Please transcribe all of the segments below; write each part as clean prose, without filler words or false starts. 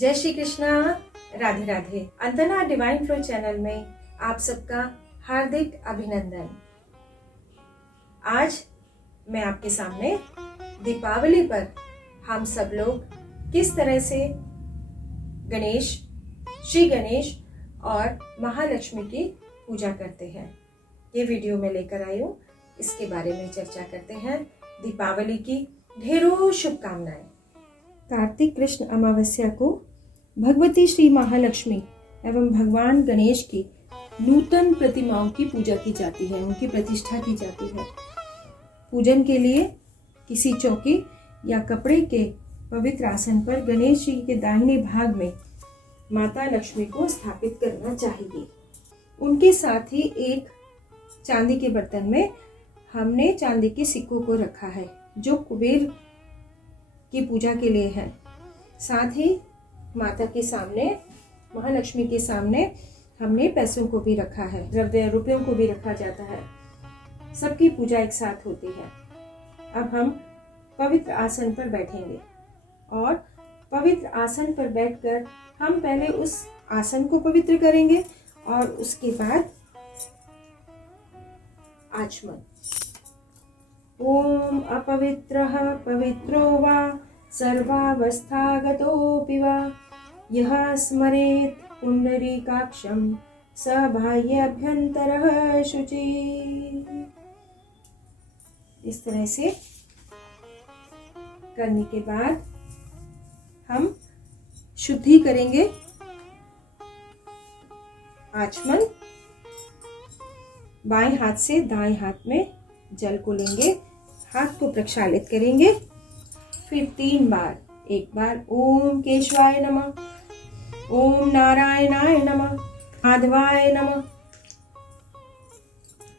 जय श्री कृष्णा, राधे राधे। अंतना divine flow channel में आप सबका हार्दिक अभिनंदन। आज मैं आपके सामने दीपावली पर हम सब लोग किस तरह से श्री गणेश और महालक्ष्मी की पूजा करते हैं, ये वीडियो में लेकर आई हूँ। इसके बारे में चर्चा करते हैं। दीपावली की ढेरों शुभकामनाएं। कार्तिक कृष्ण अमावस्या को भगवती श्री महालक्ष्मी एवं भगवान गणेश की नूतन प्रतिमाओं की पूजा की जाती है, उनकी प्रतिष्ठा की जाती है। पूजन के लिए किसी चौकी या कपड़े के पवित्र आसन पर गणेश जी के दाहिने भाग में माता लक्ष्मी को स्थापित करना चाहिए। उनके साथ ही एक चांदी के बर्तन में हमने चांदी के सिक्कों को रखा है, जो कुबेर की पूजा के लिए है। साथ ही माता के सामने, महालक्ष्मी के सामने हमने पैसों को भी रखा है, द्रव्य रुपयों को भी रखा जाता है। सबकी पूजा एक साथ होती है। अब हम पवित्र आसन पर बैठेंगे और पवित्र आसन पर बैठकर हम पहले उस आसन को पवित्र करेंगे और उसके बाद आचमन। ओम अपवित्रः पवित्रो वा सर्वावस्थागतोऽपि वा यः स्मरेत् पुंडरीकाक्षं स बाह्याभ्यन्तरः शुचि। इस तरह से करने के बाद हम शुद्धि करेंगे। आचमन, बाएं हाथ से दाएं हाथ में जल को लेंगे, हाथ को प्रक्षालित करेंगे, फिर 3 बार। एक बार ओम केशवाय नमः, ओम नारायणाय नमः, माधवाय नमः।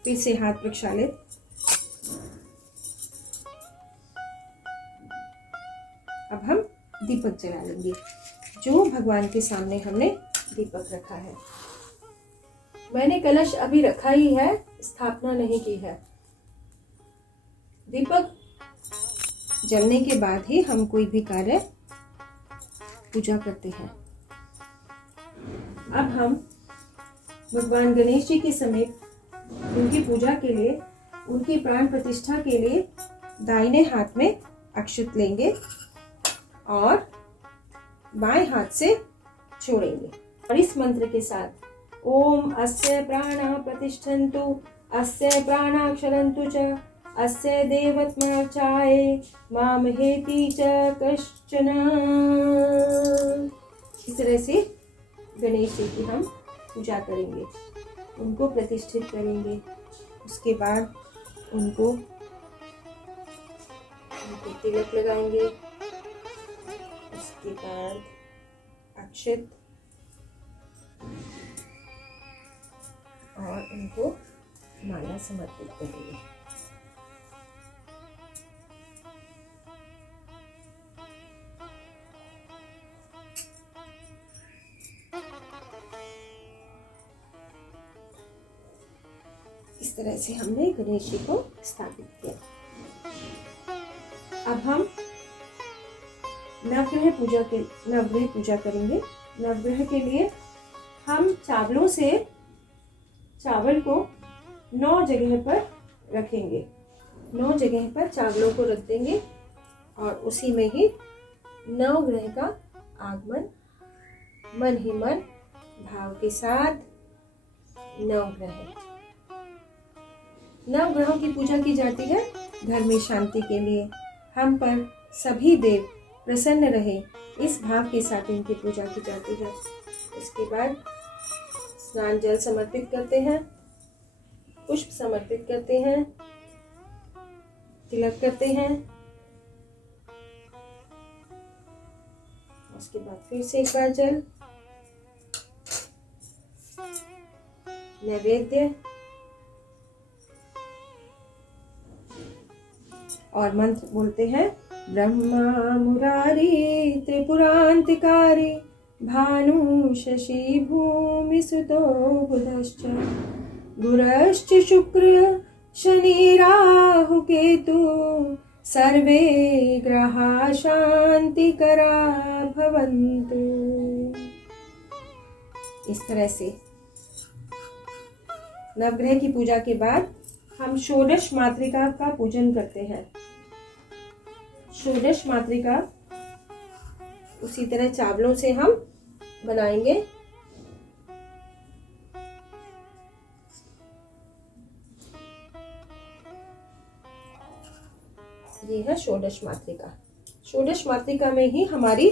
फिर से हाथ प्रक्षालित। अब हम दीपक जला लेंगे, जो भगवान के सामने हमने दीपक रखा है। मैंने कलश अभी रखा ही है, स्थापना नहीं की है। दीपक जलने के बाद ही हम कोई भी कार्य पूजा करते हैं। अब हम भगवान गणेश जी के समीप उनकी पूजा के लिए, उनकी प्राण प्रतिष्ठा के लिए दाहिने हाथ में अक्षत लेंगे और बाएं हाथ से छोड़ेंगे और इस मंत्र के साथ ओम अस्य प्राणा प्रतिष्ठन्तु अस्य प्राणा क्षरन्तु च अस्य देवत्मर्चाये मामहेति च कश्चन। इस तरह से गणेश जी की हम पूजा करेंगे, उनको प्रतिष्ठित करेंगे। उसके बाद उनको तिलक लगाएंगे, उसके बाद अक्षत और उनको माला समर्पित करेंगे। इस तरह से हमने गणेश जी को स्थापित किया। अब हम नवग्रह पूजा करेंगे। नवग्रह के लिए हम चावलों से चावल को 9 जगह पर रखेंगे। 9 जगह पर चावलों को रख देंगे और उसी में ही नवग्रह का आगमन मन ही मन भाव के साथ। नवग्रहों की पूजा की जाती है घर में शांति के लिए। हम पर सभी देव प्रसन्न रहे, इस भाव के साथ इनकी पूजा की जाती है। इसके बाद स्नान जल समर्पित करते हैं, पुष्प समर्पित करते हैं, तिलक करते हैं। उसके बाद फिर से एक बार जल, नैवेद्य और मंत्र बोलते हैं। ब्रह्मा मुरारी त्रिपुरांतिकारी भानु शशि भूमि सुतो बुधश्च गुरश्च शुक्र शनि राहु केतु सर्वे ग्रहा शांतिकरा भवन्तु। इस तरह से नवग्रह की पूजा के बाद हम षोडश मातृका का पूजन करते हैं। षोडश मातृका उसी तरह चावलों से हम बनाएंगे। ये है षोडश मातृका। षोडश मातृका में ही हमारी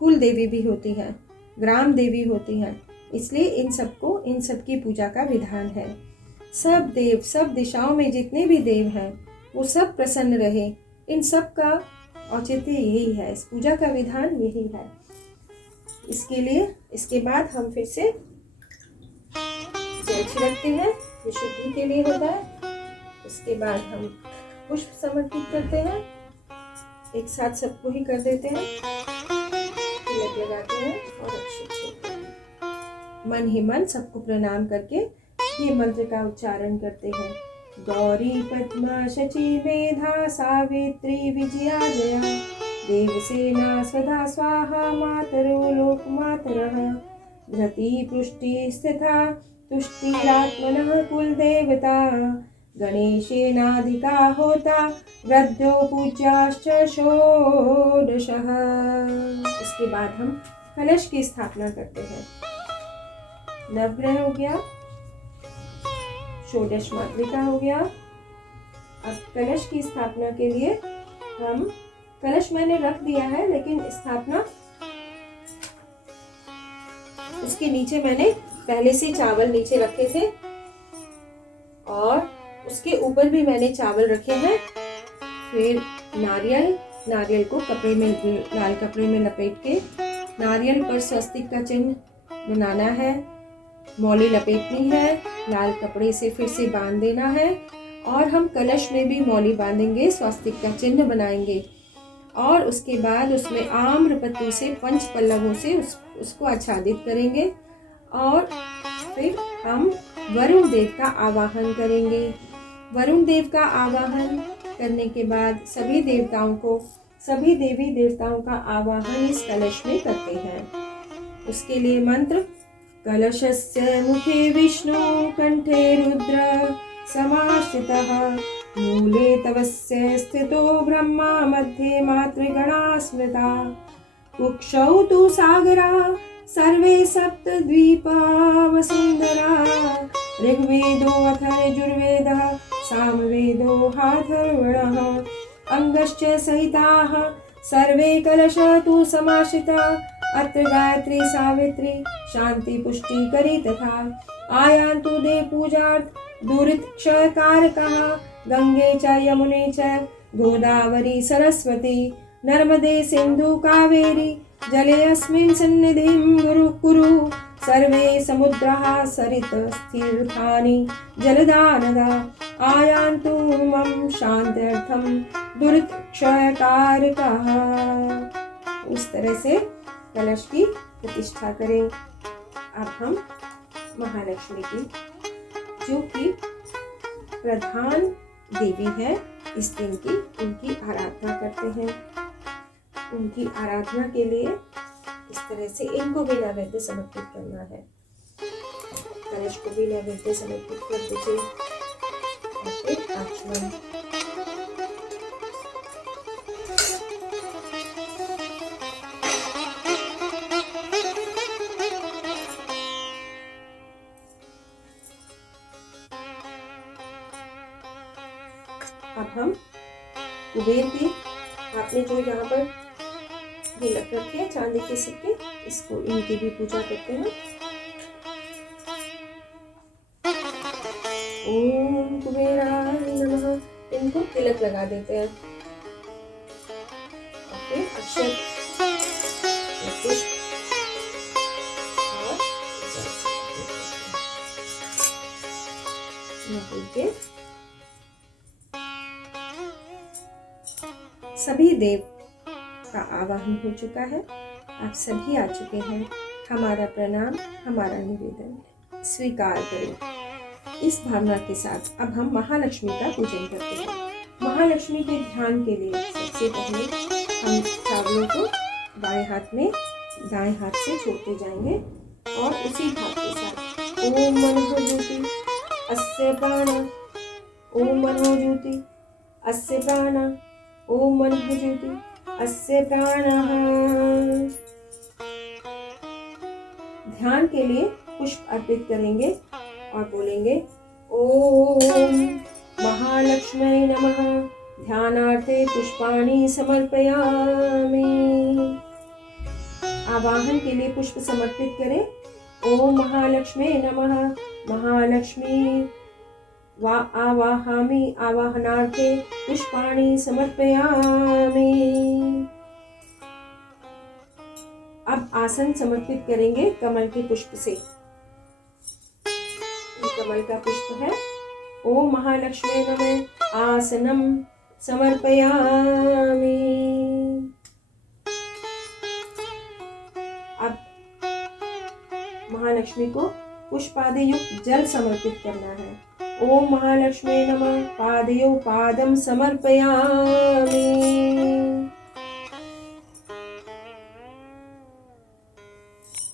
कुल देवी भी होती है, ग्राम देवी होती है, इसलिए इन सब की पूजा का विधान है। सब देव, सब दिशाओं में जितने भी देव हैं वो सब प्रसन्न रहे, इन सब का औचित्य यही है, इस पूजा का विधान यही है। इसके लिए इसके बाद हम फिर से जल छिड़कते हैं, ये शुद्धि के लिए होता है। उसके बाद हम पुष्प समर्पित करते हैं, एक साथ सबको ही कर देते हैं, तिलक लगाते हैं और अक्षत छोड़ते हैं। मन ही मन सबको प्रणाम करके ये मंत्र का उच्चारण करते हैं। गौरी पद्मा शची मेधा सावित्री विजया जया देवसेना सदा स्वाहा मातरो लोक मातरः धृति पुष्टि स्थिता तुष्टिरात्मनः कुल देवता गणेशेनाधिका होता वृद्धो पूज्याश्च षोडशः। इसके बाद हम कलश की स्थापना करते हैं। नवग्रह हो गया, षोडश मातृका हो गया। अब कलश की स्थापना के लिए हम कलश मैंने रख दिया है, लेकिन स्थापना उसके नीचे मैंने पहले से चावल नीचे रखे थे और उसके ऊपर भी मैंने चावल रखे हैं। फिर नारियल को कपड़े में, लाल कपड़े में लपेट के नारियल पर स्वस्तिक का चिन्ह बनाना है, मौली लपेटनी है, लाल कपड़े से फिर से बांध देना है और हम कलश में भी मौली बांधेंगे, स्वस्तिक का चिन्ह बनाएंगे और उसके बाद उसमें आम्रपत्र से पंच पल्लवों से उसको आच्छादित करेंगे और फिर हम वरुण देव का आवाहन करेंगे। वरुण देव का आवाहन करने के बाद सभी देवी देवताओं का आवाहन इस कलश में करते हैं। उसके लिए मंत्र कलशस्य मुखे विष्णु कंठे रुद्र समाश्रितः मूले तवस्य स्थितो ब्रह्मा मध्ये मातृगणा स्मृता कुक्षौ तु सागरा सर्वे सप्त द्वीपा वसुंधरा ऋग्वेदो अथ यजुर्वेदः सामवेदो हाथर्वणः अंगश्च सहिताः सर्वे कलशा तु समाश्रिता अत्र गायत्री सावित्री शांति पुष्टि करी तथा आयान्तु देव पूजार्थ दुरितक्षयकारकः गंगे च यमुने च गोदावरी सरस्वती नर्मदे सिंधु कावेरी जले अस्मिन् सन्निधिं कुरु सर्वे समुद्राः सरित स्थिरथानि जलदानदा आयान्तु मम शान्त्यर्थं दुरितक्षयकारकः। उस तरह से कलश की प्रतिष्ठा करें। अब हम महालक्ष्मी की, जो कि प्रधान देवी है इस दिन की, उनकी आराधना करते हैं। उनकी आराधना के लिए इस तरह से इनको भी नैवेद्य समर्पित करना है। कलश को भी नैवेद्य समर्पित कर दीजिए और फिर आचमन। अब हम कुबेर की, आपने जो यहाँ पर ये लग रखे हैं चांदी के सिक्के, इसको, इनकी भी पूजा करते हैं। ओम कुबेराय नमः। इनको तिलक लगा देते हैं और फिर अक्षत, पुष्प और सभी देव का आवाहन हो चुका है। आप सभी आ चुके हैं। हमारा प्रणाम, हमारा निवेदन स्वीकार करें। इस भावना के साथ अब हम महालक्ष्मी का पूजन करते हैं। महालक्ष्मी के ध्यान के लिए सबसे पहले हम चावलों को दाएं हाथ से छोड़ते जाएंगे और उसी भाव के साथ ओम मनः ज्योति अस्य प्राण, ओम मनः ज्योति अस्य प्राण, ओम मनः ज्योति अस्य प्राणः। ध्यान के लिए पुष्प अर्पित करेंगे और बोलेंगे ओम महालक्ष्म्यै नमः। ध्यानार्थे पुष्पाणि समर्पयामि। आवाहन के लिए पुष्प समर्पित करें। ओम महालक्ष्म्यै नमः। महालक्ष्मी वा आवाहामि, आवाहनार्थे पुष्पाणि समर्पयामि। अब आसन समर्पित करेंगे कमल के पुष्प से। ये कमल का पुष्प है। ओम महालक्ष्म्यै नमः। आसनम समर्पयामि। अब महालक्ष्मी को पुष्पादि युक्त जल समर्पित करना है। ओम महालक्ष्म्यै नमः। पादयो पादम समर्पयामि।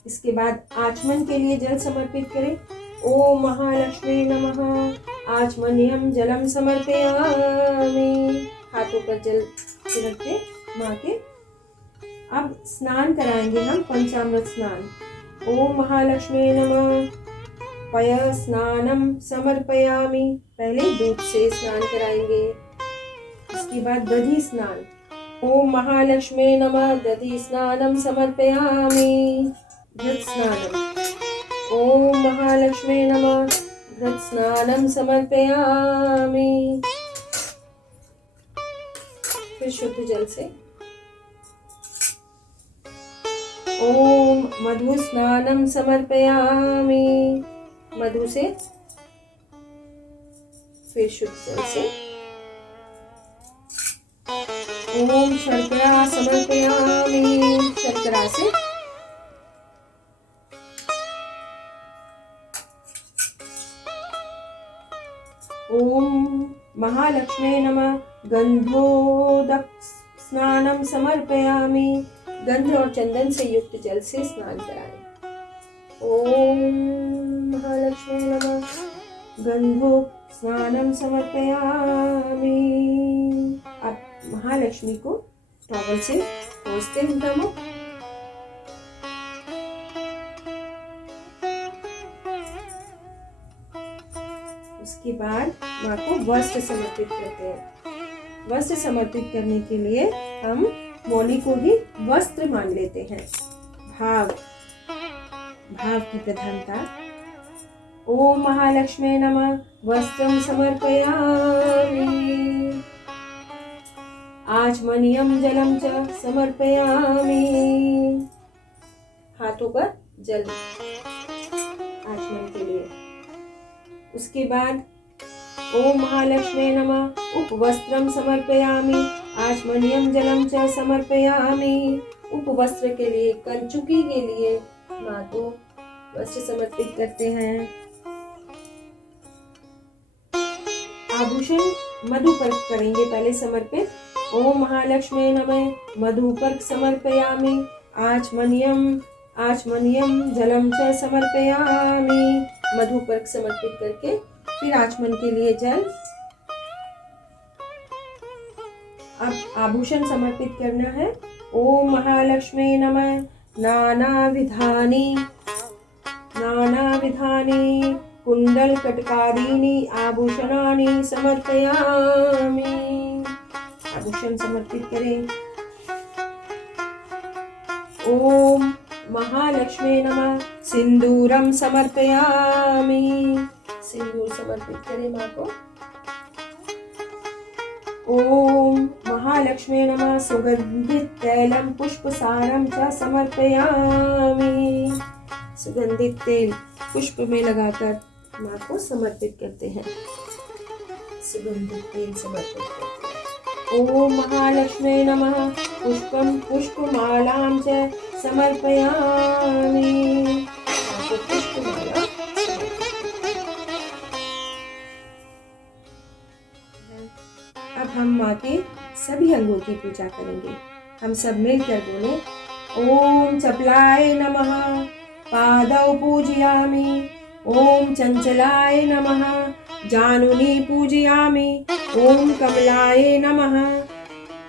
इसके बाद आचमन के लिए जल समर्पित करें। ओम महालक्ष्म्यै नमः। आचमनीयम जलम समर्पयामि। हाथों पर जल छिड़क के माँ के। अब स्नान कराएंगे हम, पंचामृत स्नान। ओम महालक्ष्म्यै नमः। पय स्नानम समर्पयामि। पहले दूध से स्नान कराएंगे। इसके बाद दधी स्नान। ओम महालक्ष्म्यै नमः। दधी स्नानम समर्पयामि। घृत स्नानम। ओम महालक्ष्म्यै नमः। घृत स्नानम समर्पयामि। फिर शुद्ध जल से। ओम मधु स्नानम समर्पयामि। मधु से। फिर शुद्ध जल से। ओम शर्करा समर्पयामि। शर्करा से। ओम महालक्ष्म्यै नमः। गंधोदक स्नानम समर्पयामि। गंध और चंदन से युक्त जल से स्नान कराएं। ओम महालक्ष्म्यै नमः। गंधो स्नानम समर्पयामि। अब महालक्ष्मी को टॉवल से पोंछते हैं उनका मुख। उसके बाद माँ को वस्त्र समर्पित करते हैं। वस्त्र समर्पित करने के लिए हम मौली को ही वस्त्र मान लेते हैं। भाव की प्रधानता। ओम महालक्ष्म्यै नमः। वस्त्रम समर्पयामि। आचमनीयम जलम च समर्पयामि। हाथों पर जल आचमन के लिए। उसके बाद ओम महालक्ष्म्यै नमः। उपवस्त्रम समर्पयामि। आचमनीयम जलम च समर्पयामि। उपवस्त्र के लिए, कंचुकी के लिए माँ को वस्त्र समर्पित करते हैं। आभूषण मधुपर्क करेंगे पहले समर्पित। ओम महालक्ष्म्यै नमः। मधुपर्क समर्पयामि। आचमनीयम जलम च समर्पयामि। मधुपर्क समर्पित करके फिर आचमन के लिए जल। अब आभूषण समर्पित करना है। ओम महालक्ष्म्यै नमः। नानाविधानि कुंडल कटकादीनि आभूषणानि समर्पयामि। आभूषण समर्पित करें। ओम महालक्ष्म्यै नमः। सिंदूरम समर्पयामि। सिंदूर समर्पित करें माँ को। ओम महालक्ष्म्यै नमः। सुगंधित तैलम पुष्पसारम च समर्पयामि। सुगंधित तेल पुष्प में लगाकर माँ को समर्पित करते हैं। सुगंधित तेल समर्पित करते हैं। ओम महालक्ष्म्यै नमः। पुष्पम पुष्पमालां च समर्पयामि। माँ को पुष्पमाला। अब हम माँ के सभी अंगों की पूजा करेंगे। हम सब मिलकर बोले। ओम चपलाय नमः। पादौ पूजयामि। ॐ चञ्चलाय नमः। जानुनी पूजयामि। ॐ कमलाय नमः।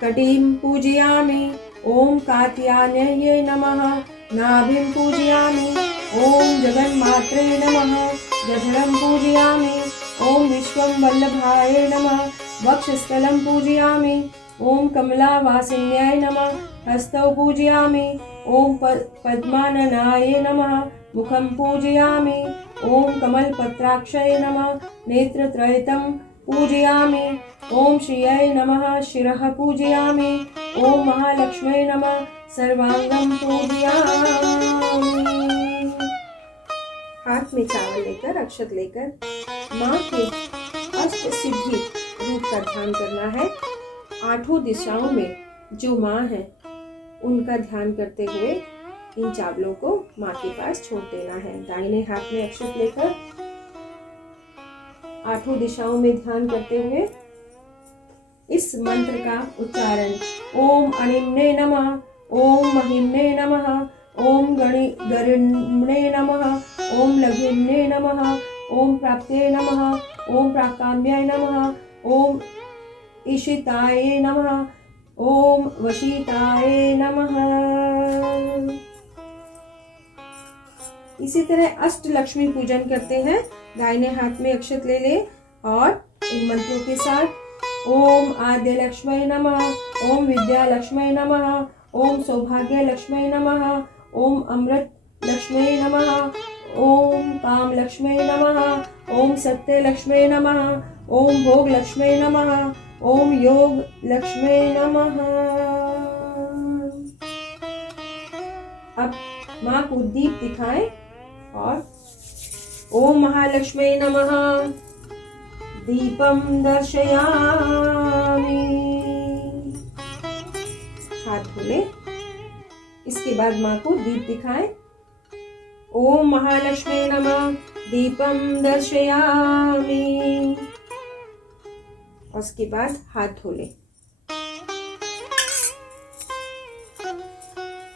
कटिं पूजयामि। ॐ कात्यायन्यै नमः। नाभिं पूजयामि। ॐ जगन्मात्रे नमः। जठरं पूजयामि। ॐ विश्ववल्लभाय नमः। वक्षस्थलं पूजयामि। ॐ कमलावासिन्यै नमः। हस्तौ पूजयामि। ॐ पद्माननाय नमः। मुखं पूजयामि। ॐ कमलपत्राक्षये नमः। नेत्रत्रयितं पूजयामि। ॐ श्रियै नमः। शिरः पूजयामि। ॐ महालक्ष्म्यै नमः। सर्वांगं पूजयामि। हाथ में चावल लेकर, अक्षत लेकर माँ के अष्ट सिद्धि रूप का ध्यान करना है। आठों दिशाओं में जो माँ है उनका ध्यान करते हुए इन चावलों को माँ के पास छोड़ देना है। दाहिने हाथ में अक्षत लेकर आठों दिशाओं में ध्यान करते हुए इस मंत्र का उच्चारण ओम अनिम्ने नमः, ओम महिम्ने नमः, ओम गरिम्ने नमः, ओम लघिम्ने नमः, ओम प्राप्ते नमः, ओम प्राकाम्याय नमः, ओम ईशिताय नमः, ओम वशिताय नमः। इसी तरह अष्ट लक्ष्मी पूजन करते हैं। दाहिने हाथ में अक्षत ले ले और इन मंत्रों के साथ ओम आद्य लक्ष्मी नमः, ओम विद्या लक्ष्मी नमः, ओम सौभाग्य लक्ष्मी नमः, ओम अमृत लक्ष्मी नमः, ओम काम लक्ष्मी नमः, ओम सत्य लक्ष्मी नमः, ओम भोग लक्ष्मी नमः, ओम योग लक्ष्मी नमः। अब माँ को दीप दिखाएं और ओम महालक्ष्मी नमः दीपम दर्शयामि। हाथ धोले। इसके बाद माँ को दीप दिखाएं। ओम महालक्ष्मी नमः दीपम दर्शयामि। और उसके बाद हाथ धोले।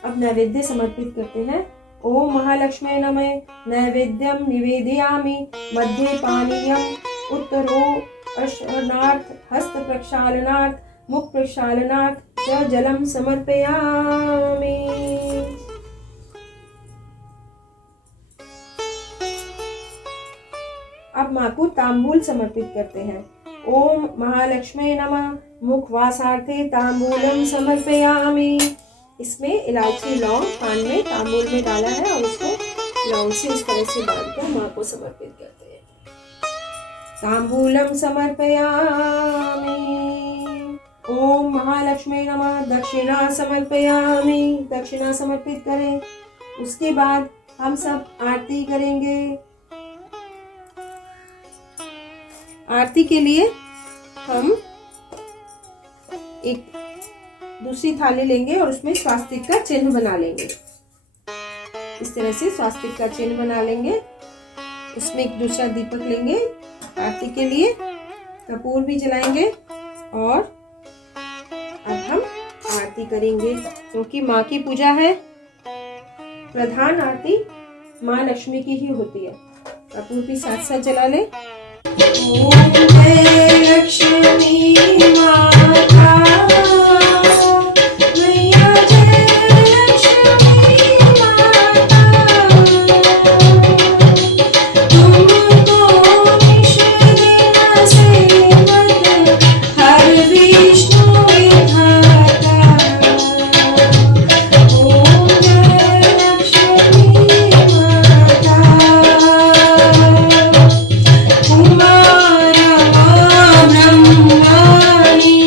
अब नैवेद्य समर्पित करते हैं। ओम महालक्ष्मी नमः नैवेद्यम निवेदयामि। मध्ये पानीयम उत्तरोर्नार्थ हस्त प्रक्षालनार्थ मुख प्रक्षालनार्थ च जलम समर्पयामि। अब माँ को तांबूल समर्पित करते हैं। ओम महालक्ष्मी नमः मुखवासार्थे तांबूलम समर्पयामि। इसमें इलायची लौंग पान में तांबूल में डाला है और उसको लौंग से इस तरह से बांधकर माँ को समर्पित करते हैं। तांबूलम समर्पयामि। ओम महालक्ष्मी नमः दक्षिणा समर्पयामि। दक्षिणा समर्पित करें। उसके बाद हम सब आरती करेंगे। आरती के लिए हम एक दूसरी थाली लेंगे और उसमें स्वास्तिक का चिन्ह बना लेंगे। इस तरह से स्वास्तिक का चिन्ह बना लेंगे। उसमें एक दूसरा दीपक लेंगे आरती के लिए। कपूर भी जलाएंगे और अब हम आरती करेंगे क्योंकि माँ की पूजा है। प्रधान आरती माँ लक्ष्मी की ही होती है। कपूर भी साथ साथ जला ले। ओम जय लक्ष्मी माता मैया जय लक्ष्मी माता तुमको निश दिन सेवत हर विष्णु विधाता। ओम जय लक्ष्मी माता कुमार ब्रह्मणि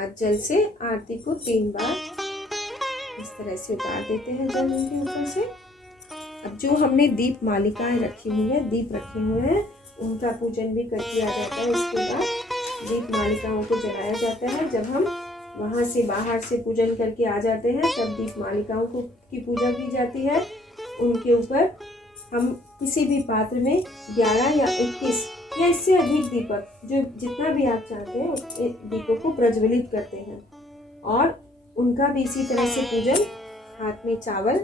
बाद जल से आरती को 3 बार इस तरह से उतार देते हैं जल उनके ऊपर से। अब जो हमने दीप मालिकाएं रखी हुई है, दीप रखे हुए हैं, उनका पूजन भी कर दिया जाता है। इसके बाद दीप मालिकाओं को जलाया जाता है। जब हम वहाँ से बाहर से पूजन करके आ जाते हैं तब दीप मालिकाओं को की पूजा की जाती है। उनके ऊपर हम किसी भी पात्र में 11 या 21 या इससे अधिक दीपक, जो जितना भी आप चाहते हैं उस दीपों को प्रज्वलित करते हैं। और उनका भी इसी तरह से पूजन, हाथ में चावल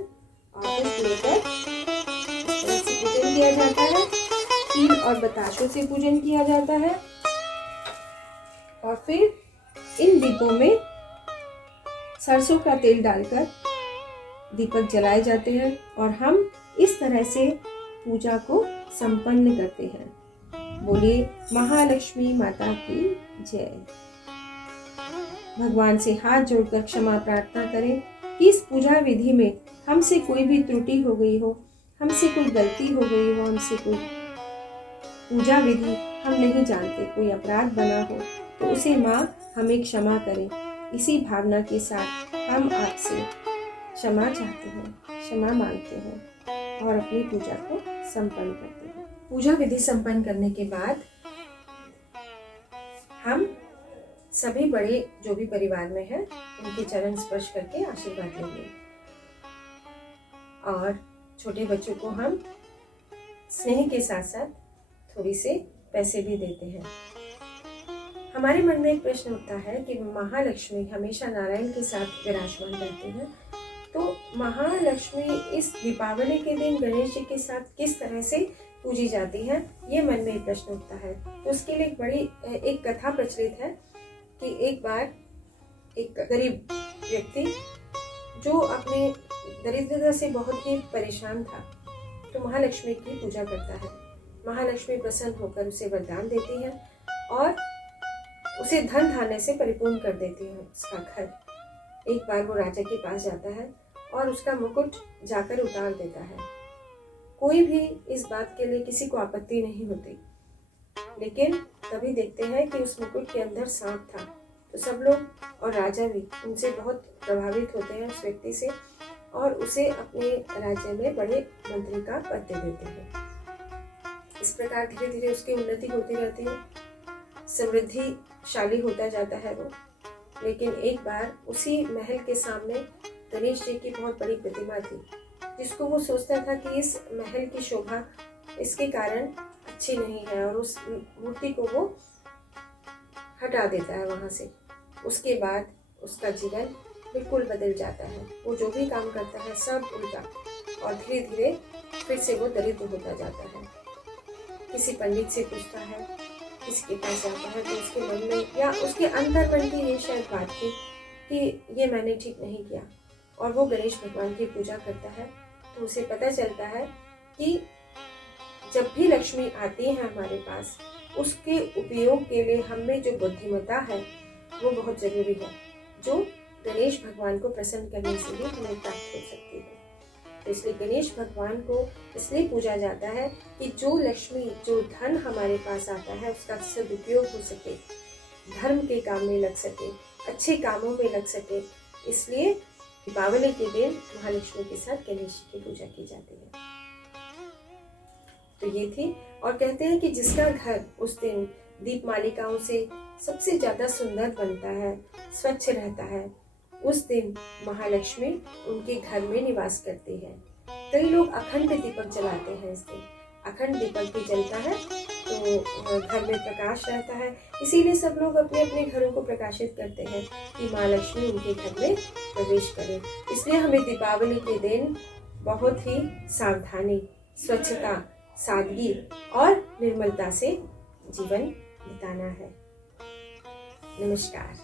और कुछ लेकर इस तरह से पूजन किया जाता है। तिल और बताशों से पूजन किया जाता है। और फिर इन दीपों में सरसों का तेल डालकर दीपक जलाए जाते हैं और हम इस तरह से पूजा को संपन्न करते हैं। बोलिए महालक्ष्मी माता की जय। भगवान से हाथ जोड़कर क्षमा प्रार्थना करें कि इस पूजा विधि में हमसे कोई भी त्रुटि हो गई हो, हमसे कोई गलती हो गई हो, हमसे कोई पूजा विधि हम नहीं जानते, कोई अपराध बना हो तो उसे माँ हमें क्षमा करें। इसी भावना के साथ हम आपसे क्षमा चाहते हैं, क्षमा मांगते हैं और अपनी पूजा को संपन्न करते हैं। पूजा विधि संपन्न करने के बाद हम सभी बड़े जो भी परिवार में हैं उनके चरण स्पर्श करके आशीर्वाद लेंगे और छोटे बच्चों को हम स्नेह के साथ साथ थोड़ी से पैसे भी देते हैं। हमारे मन में एक प्रश्न उठता है कि महालक्ष्मी हमेशा नारायण के साथ विराजमान रहते हैं, तो महालक्ष्मी इस दीपावली के दिन गणेश जी के साथ किस तरह से पूजी जाती है, ये मन में प्रश्न उठता है। तो उसके लिए एक कथा प्रचलित है कि एक बार एक गरीब व्यक्ति जो अपने दरिद्रता से बहुत ही परेशान था, तो महालक्ष्मी की पूजा करता है। महालक्ष्मी प्रसन्न होकर उसे वरदान देती है और उसे धन धान्य से परिपूर्ण कर देती है उसका घर। एक बार वो राजा के पास जाता है और उसका मुकुट जाकर उतार देता है। कोई भी इस बात के लिए किसी को आपत्ति नहीं होती, लेकिन तभी देखते हैं कि उस मुकुट के अंदर सांप था। तो सब लोग और राजा भी उनसे बहुत प्रभावित होते हैं, उस व्यक्ति से, और उसे अपने राज्य में बड़े मंत्री का पद दे देते हैं। इस प्रकार धीरे धीरे उसकी उन्नति होती रहती है, समृद्धिशाली होता जाता है वो। लेकिन एक बार उसी महल के सामने गणेश जी की बहुत बड़ी प्रतिमा थी, जिसको वो सोचता था कि इस महल की शोभा इसके कारण अच्छी नहीं है, और उस मूर्ति को वो हटा देता है वहाँ से। उसके बाद उसका जीवन बिल्कुल बदल जाता है। वो जो भी काम करता है सब उल्टा, और धीरे धीरे फिर से वो दरिद्र होता जाता है। किसी पंडित से पूछता है, किसी के पास जाता है, तो उसके मन में या उसके अंदर मन की ये शायद बात थी कि ये मैंने ठीक नहीं किया, और वो गणेश भगवान की पूजा करता है। तो उसे पता चलता है कि जब भी लक्ष्मी आती है हमारे पास, उसके उपयोग के लिए हमें जो बुद्धिमत्ता है वो बहुत जरूरी है, जो गणेश भगवान को प्रसन्न करने से ही हमें प्राप्त हो सकती है। तो इसलिए गणेश भगवान को इसलिए पूजा जाता है कि जो लक्ष्मी, जो धन हमारे पास आता है उसका सदुपयोग हो सके, धर्म के काम में लग सके, अच्छे कामों में लग सके। इसलिए दीपावली के दिन महालक्ष्मी के साथ गणेश जी की पूजा की जाती है। तो ये थी, और कहते हैं कि जिसका घर उस दिन दीप मालिकाओं से सबसे ज्यादा सुंदर बनता है, स्वच्छ रहता है, उस दिन महालक्ष्मी उनके घर में निवास करती है। कई लोग अखंड दीपक जलाते हैं इस दिन। अखंड दीपक भी जलता है तो घर में प्रकाश रहता है। इसीलिए सब लोग अपने अपने घरों को प्रकाशित करते हैं कि माँ लक्ष्मी उनके घर में प्रवेश करें। इसलिए हमें दीपावली के दिन बहुत ही सावधानी, स्वच्छता, सादगी और निर्मलता से जीवन बिताना है। नमस्कार।